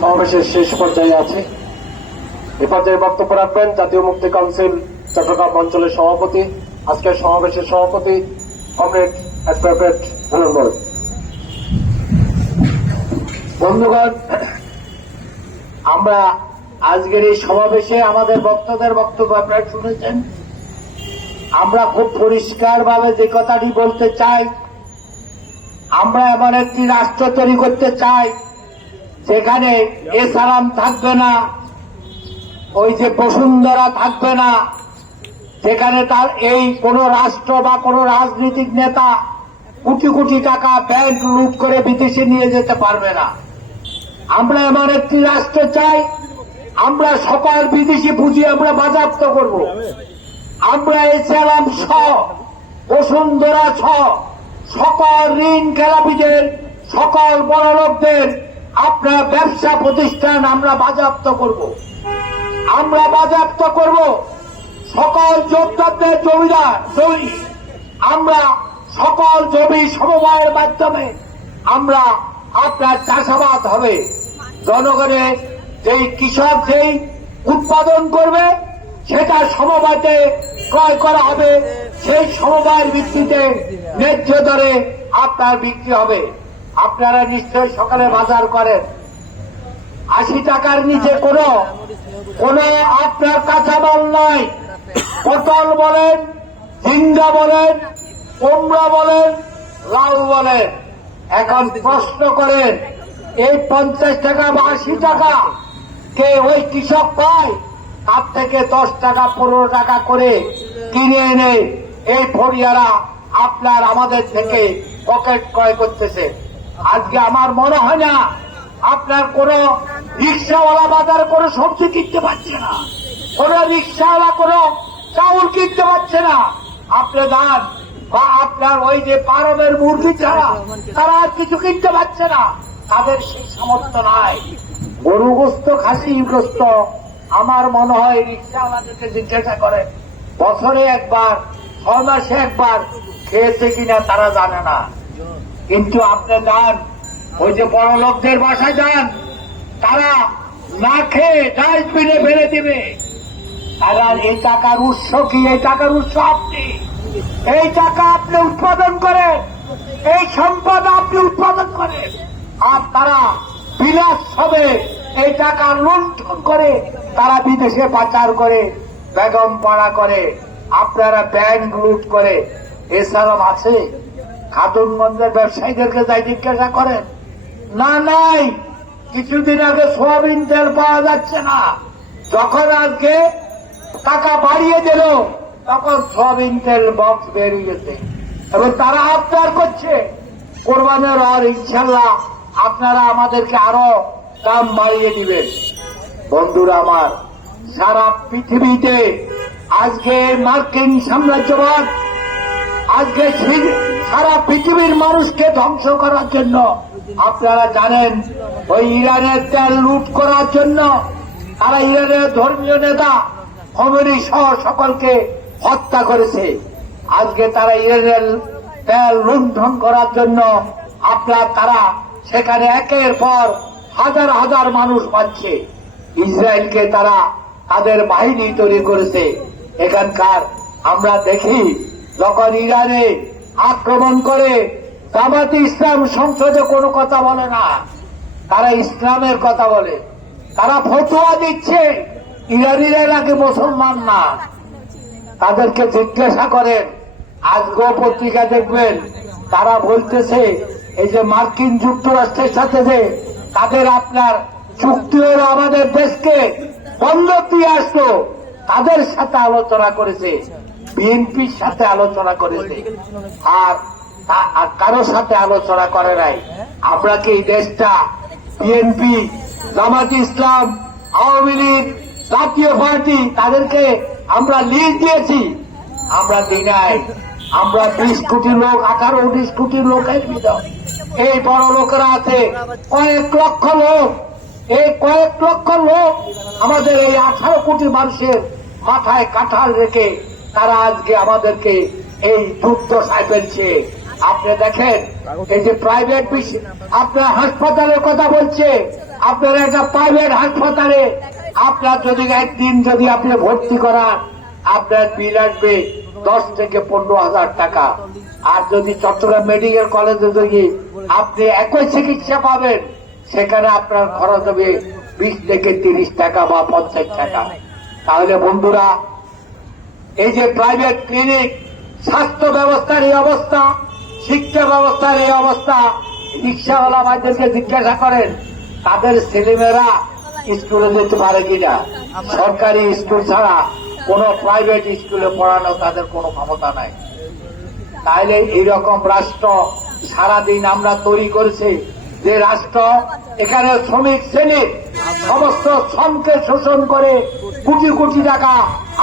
সমাবেশের শেষ পর্যায়ে আছে। এ পর্যায়ে বক্তব্য রাখবেন জাতীয় মুক্তি কাউন্সিল চট্টগ্রাম অঞ্চলের সভাপতি, আজকের সমাবেশের সভাপতি কমরেড অ্যাডভোকেট ধনঞ্জয়। বন্ধুগণ, আমরা আজকের এই সমাবেশে আমাদের বক্তাদের বক্তব্য আপনারা শুনেছেন। আমরা খুব পরিষ্কারভাবে যে কথাটি বলতে চাই, আমরা এমন একটি রাষ্ট্র তৈরি করতে চাই যেখানে এ সালাম থাকবে না, ওই যে বসুন্ধরা থাকবে না, যেখানে তার এই কোন রাষ্ট্র বা কোন রাজনৈতিক নেতা কোটি কোটি টাকা ব্যাংক লুট করে বিদেশে নিয়ে যেতে পারবে না। আমরা এমন একটি রাষ্ট্র চাই, আমরা সকল বিদেশি পুঁজি আমরা বাজেয়াপ্ত করব। আমরা এই সালাম সহ বসুন্ধরা সহ সকল ঋণ খেলাপিদের, সকল বড় লোকদের আপনার ব্যবসা প্রতিষ্ঠান আমরা বাজেয়াপ্ত করব। আমরা বাজেয়াপ্ত করব সকল যোদ্ধাদের জমি, আমরা সকল জমি সমবায়ের মাধ্যমে আমরা আপনার চাষাবাদ হবে। জনগণের যেই কৃষক যেই উৎপাদন করবে সেটা সমবায়তে ক্রয় করা হবে, সেই সমবায়ের ভিত্তিতে ন্যায্য দরে আপনার বিক্রি হবে। আপনারা নিশ্চয়ই সকালে বাজার করেন, 80 টাকার নিচে কোন আপনার কাঁচামাল নয়। পটল বলেন, ঝিঙ্গা বলেন, কুমড়া বলেন, লাউ বলেন। এখন প্রশ্ন করেন, এই 50 টাকা বা 80 টাকা কে ওই কৃষক পায়? তার থেকে 10 টাকা 15 টাকা করে কিনে এনে এই ফড়িয়ারা আপনার আমাদের থেকে পকেট ক্রয় করতেছে। আজকে আমার মনে হয় না আপনার কোন রিক্সাওয়ালা বাজারে কোনো সবজি কিনতে পারছে না, কোন রিক্সাওয়ালা কোন চাউল কিনতে পারছে না। আপনি ধান বা আপনার ওই যে পারমের মুরগি ছাড়া তারা আর কিছু কিনতে পারছে না, তাদের সেই সামর্থ্য নাই। গরুগ্রস্ত, খাসিগ্রস্ত আমার মনে হয় রিক্সাওয়ালাদেরকে জিজ্ঞাসা করে বছরে একবার, 6 মাসে একবার খেয়েছে কিনা তারা জানে না। কিন্তু আপনি যান ওই যে বড় লোকদের বাসায় যান, তারা না খেয়ে ডাস্টবিনে ফেলে দিবে। তারা এই টাকার উৎস কি? এই টাকার উৎস আপনি। এই টাকা আপনি উৎপাদন করেন, এই সম্পদ আপনি উৎপাদন করেন, আর তারা বিলাস হবে এই টাকা লুণ্ঠন করে তারা বিদেশে পাচার করে, বেগম পাড়া করে, আপনারা ব্যাংক লুট করে। এছাড়াও আছে খাতুনগঞ্জের ব্যবসায়ীদেরকে যাই জিজ্ঞাসা করেন, না নাই। কিছুদিন আগে সোয়াবিন তেল পাওয়া যাচ্ছে না, যখন আজকে টাকা বাড়িয়ে দিল তখন সোয়াবিন তেল বক্স বেরিয়ে গেছে এবং তারা আবদার করছে কোরবানের আর ইনশাল্লাহ আপনারা আমাদেরকে আরো দাম বাড়িয়ে দিবেন। বন্ধুরা আমার, সারা পৃথিবীতে আজকে মার্কিন সাম্রাজ্যবাদ আজকে সারা পৃথিবীর মানুষকে ধ্বংস করার জন্য, আপনারা জানেন ওই ইরানের তেল লুট করার জন্য তারা ইরানের ধর্মীয় নেতা খমেনি সহ সকলকে হত্যা করেছে। আজকে তারা ইরানের তেল লুণ্ঠন করার জন্য তারা সেখানে একের পর হাজার হাজার মানুষ মারছে। ইসরায়েলকে তারা তাদের বাহিনী তৈরি করেছে। এখানকার আমরা দেখি যখন ইরানে আক্রমণ করে, জামাতে ইসলাম সংসদে কোনো কথা বলে না, তারা ইসলামের কথা বলে। তারা ফতোয়া দিচ্ছে ইরানিরা নাকি মুসলমান না। তাদেরকে জিজ্ঞাসা করেন, আজকেও পত্রিকা দেখবেন তারা বলতেছে এই যে মার্কিন যুক্তরাষ্ট্রের সাথে যে তাদের আপনার চুক্তি হলো, আমাদের দেশকে বন্ধক দিয়ে আসলো, তাদের সাথে আলোচনা করেছে, বিএনপির সাথে আলোচনা করেছে, আর কারোর সাথে আলোচনা করে নাই। আমরা কি এই দেশটা বিএনপি, জামাতে ইসলাম, আওয়ামী লীগ, জাতীয় পার্টি তাদেরকে আমরা লিজ দিয়েছি? আমরা দিই নাই। আমরা 20 কোটি লোক, 18-19 কোটি লোকের ভিতর এই বড় লোকেরা আছে কয়েক লক্ষ লোক। এই কয়েক লক্ষ লোক আমাদের এই 18 কোটি মানুষের মাথায় কাঁঠাল রেখে তারা আজকে আমাদেরকে এই দুর্দশায় ফেলছে। আপনি দেখেন এই যে প্রাইভেট আপনার হাসপাতালের কথা বলছে, আপনার একটা প্রাইভেট হাসপাতালে আপনার যদি একদিন যদি আপনি ভর্তি করান আপনার বিল আসবে 10 থেকে 15,000 টাকা। আর যদি চট্টগ্রাম মেডিকেল কলেজে যদি আপনি একই চিকিৎসা পাবেন সেখানে আপনার খরচ হবে 20 থেকে 30 টাকা বা 50 টাকা। তাহলে বন্ধুরা, এই যে প্রাইভেট ক্লিনিক, স্বাস্থ্য ব্যবস্থার এই অবস্থা, শিক্ষা ব্যবস্থার এই অবস্থা, রিক্সাওয়ালা ভাইদেরকে জিজ্ঞাসা করেন তাদের ছেলেমেয়েরা স্কুলে যেতে পারে কিনা। সরকারি স্কুল ছাড়া কোন প্রাইভেট স্কুলে পড়ানো তাদের কোনো ক্ষমতা নাই। তাইলে এইরকম রাষ্ট্র সারাদিন আমরা তৈরি করেছি যে রাষ্ট্র এখানে শ্রমিক শ্রেণীর সমস্ত শ্রমকে শোষণ করে কোটি কোটি টাকা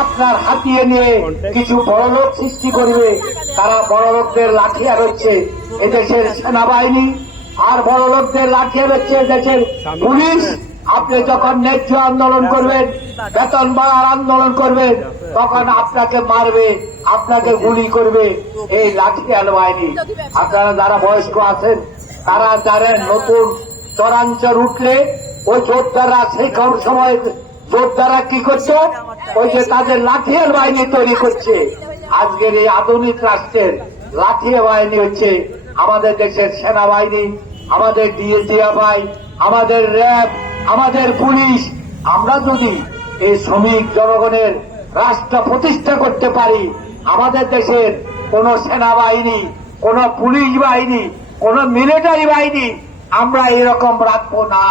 আপনার হাতিয়ে নিয়ে কিছু বড়লোক সৃষ্টি করবে। তারা বড়লোকদের লাঠিয়ার হচ্ছে এদেশের সেনাবাহিনী, আর বড়লোকদের লাঠিয়ার হচ্ছে এদেশের পুলিশ। আপনি যখন ন্যায্য আন্দোলন করবেন, বেতন বাড়ার আন্দোলন করবেন, তখন আপনাকে মারবে, আপনাকে গুলি করবে এই লাঠিয়াল বাহিনী। আপনারা যারা বয়স্ক আছেন তারা জানেন, নতুন চরাঞ্চল উঠলে ওই যোদ্ধারা সেই সময় যোদ্ধারা কি করছে, ওই যে তাদের লাঠিয়াল বাহিনী তৈরি করছে। আজকের এই আধুনিক রাষ্ট্রের লাঠিয়া বাহিনী হচ্ছে আমাদের দেশের সেনাবাহিনী, আমাদের ডিএজিএফআই, আমাদের র্যাব, আমাদের পুলিশ। আমরা যদি এই শ্রমিক জনগণের রাষ্ট্র প্রতিষ্ঠা করতে পারি, আমাদের দেশের কোন সেনাবাহিনী, কোন পুলিশ বাহিনী, কোন মিলিটারি বাহিনী আমরা এরকম রাখবো না।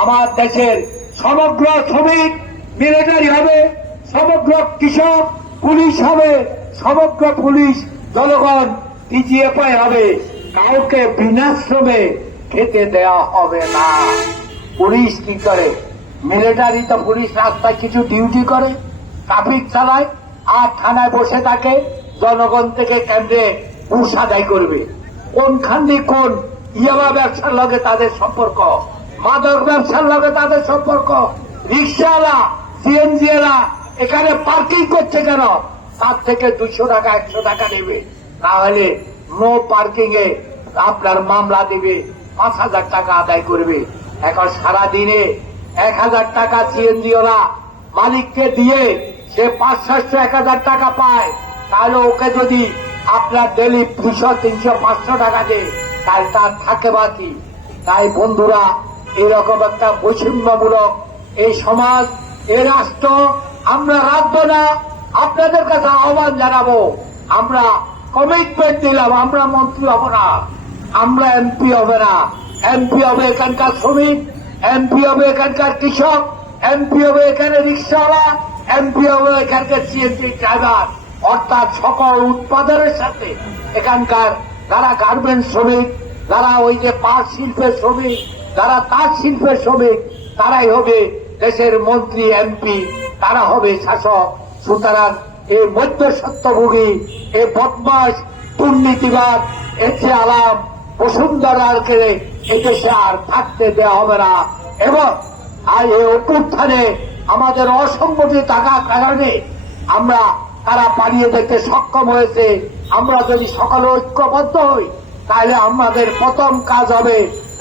আমার দেশের সমগ্র শ্রমিক মিলিটারি হবে, সমগ্র কৃষক পুলিশ হবে, সমগ্র পুলিশ জনগণ ডিজিএফআই হবে। কাউকে বিনাশ্রমে খেতে দেওয়া হবে না। পুলিশ কি করে? মিলিটারি তো পুলিশ রাস্তায় কিছু ডিউটি করে, ট্রাফিক চালায়, আর থানায় বসে থাকে, জনগণ থেকে কেন্দ্রে ঘুষ আদায় করবে। কোনখান দিয়ে কোন ইয়াবা ব্যবসার লগে তাদের সম্পর্ক, মাদক ব্যবসার লগে তাদের সম্পর্ক। রিক্সাওয়ালা, সিএনজিওয়ালা এখানে পার্কিং করছে কেন? তার থেকে 200 টাকা 100 টাকা নেবে, না হলে নো পার্কিং এ আপনার মামলা দিবে, 5,000 টাকা আদায় করবে। এখন সারাদিনে 1,000 টাকা সিএনজিওয়ালা মালিককে দিয়ে সে 500-600-1,000 টাকা পায়। তাহলে ওকে যদি আপনার ডেলি 200, 300, 500 টাকা দেয় তাহলে তার থাকে বাকি। তাই বন্ধুরা, এরকম একটা বৈষম্যমূলক এই সমাজ, এই রাষ্ট্র আমরা রাখবো না। আপনাদের কাছে আহ্বান জানাবো, আমরা কমিটমেন্ট দিলাম, আমরা মন্ত্রী হব না, আমরা এমপি হবে না। এমপি হবে এখানকার শ্রমিক, এমপি হবে এখানকার কৃষক, এমপি হবে এখানে রিক্সাওয়ালা, এমপি হবে এখানকার সিএনজি ড্রাইভার। অর্থাৎ সকল উৎপাদনের সাথে এখানকার যারা গার্মেন্টস শ্রমিক, যারা ওই যে পাট শিল্পের শ্রমিক, যারা তাঁত শিল্পের শ্রমিক, তারাই হবে দেশের মন্ত্রী, এমপি, তারা হবে শাসক। সুতরাং এই মধ্যস্বত্বভোগী, এই বদমাস, দুর্নীতিবাদ, এসে আলাম বসুন্ধরাকে এই দেশে আর থাকতে দেওয়া হবে না। এবং আর এই অভ্যুত্থানে আমাদের অসংগঠিত থাকার কারণে আমরা তারা পালিয়ে যেতে সক্ষম হয়েছে। আমরা যদি সকলে ঐক্যবদ্ধ হই তাহলে আমাদের প্রথম কাজ হবে,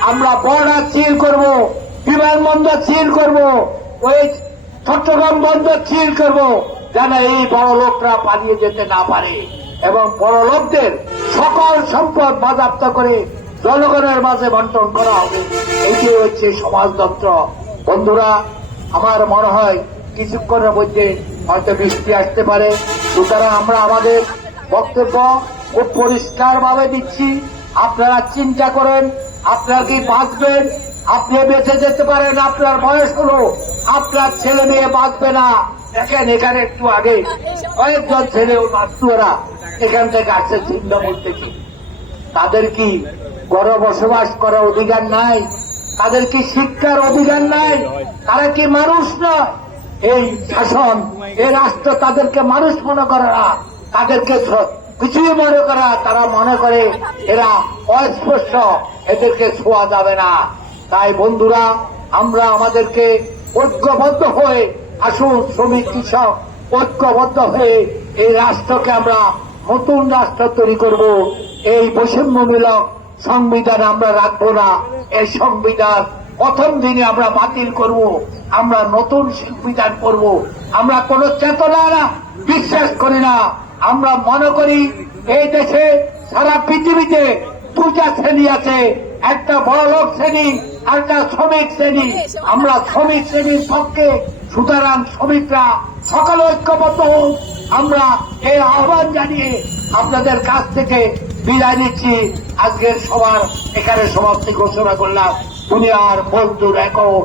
আমরা বর্ডার সিল করব, বিমানবন্দর সিল করব, ওই চট্টগ্রাম বন্দর সিল করব, যেন এই বড় লোকরা পালিয়ে যেতে না পারে। এবং বড় লোকদের সকল সম্পদ বাজেয়াপ্ত করে জনগণের মাঝে বন্টন করা হবে। এইটি হচ্ছে সমাজতন্ত্র। বন্ধুরা, আমার মনে হয় কিছুক্ষণের মধ্যে হয়তো বৃষ্টি আসতে পারে। সুতরাং আমরা আমাদের বক্তব্য খুব পরিষ্কার ভাবে দিচ্ছি। আপনারা চিন্তা করেন, আপনারা কি বাঁচবেন? আপনি বেঁচে যেতে পারেন, আপনার বয়স হলো, আপনার ছেলে মেয়ে বাঁচবে না। দেখেন এখানে একটু আগে কয়েকজন ছেলে মাস্তুরা এখান থেকে আসছে ছিন্নমূল থেকে। তাদের কি গড় বসবাস করার অধিকার নাই? তাদের কি শিক্ষার অধিকার নাই? তারা কি মানুষ নয়? এই শাসন, এই রাষ্ট্র তাদেরকে মানুষ মনে করে না, তাদেরকে কিছুই মনে করে না। তারা মনে করে এরা অস্পৃশ্য, এদেরকে ছোঁয়া যাবে না। তাই বন্ধুরা, আমরা আমাদেরকে ঐক্যবদ্ধ হয়ে আসুন, শ্রমিক কৃষক ঐক্যবদ্ধ হয়ে এই রাষ্ট্রকে আমরা নতুন রাষ্ট্র তৈরি করব। এই বৈষম্যমূলক সংবিধান আমরা রাখবো না। এই সংবিধান প্রথম দিনে আমরা বাতিল করব। আমরা নতুন সংবিধান করব। আমরা কোন চেতনা না বিশ্বাস করি না। আমরা মনে করি এই দেশে সারা পৃথিবীতে দুটা শ্রেণী আছে, একটা বড়লোক শ্রেণী আর একটা শ্রমিক শ্রেণী। আমরা শ্রমিক শ্রেণীর পক্ষে, সুতরাং শ্রমিকরা সকল ঐক্যবদ্ধ হোক। আমরা এই আহ্বান জানিয়ে আপনাদের কাছ থেকে বিদায় নিচ্ছি। আজকের সভার এখানে সমাপ্তি ঘোষণা করলাম। দুনিয়ার বন্ধুর একক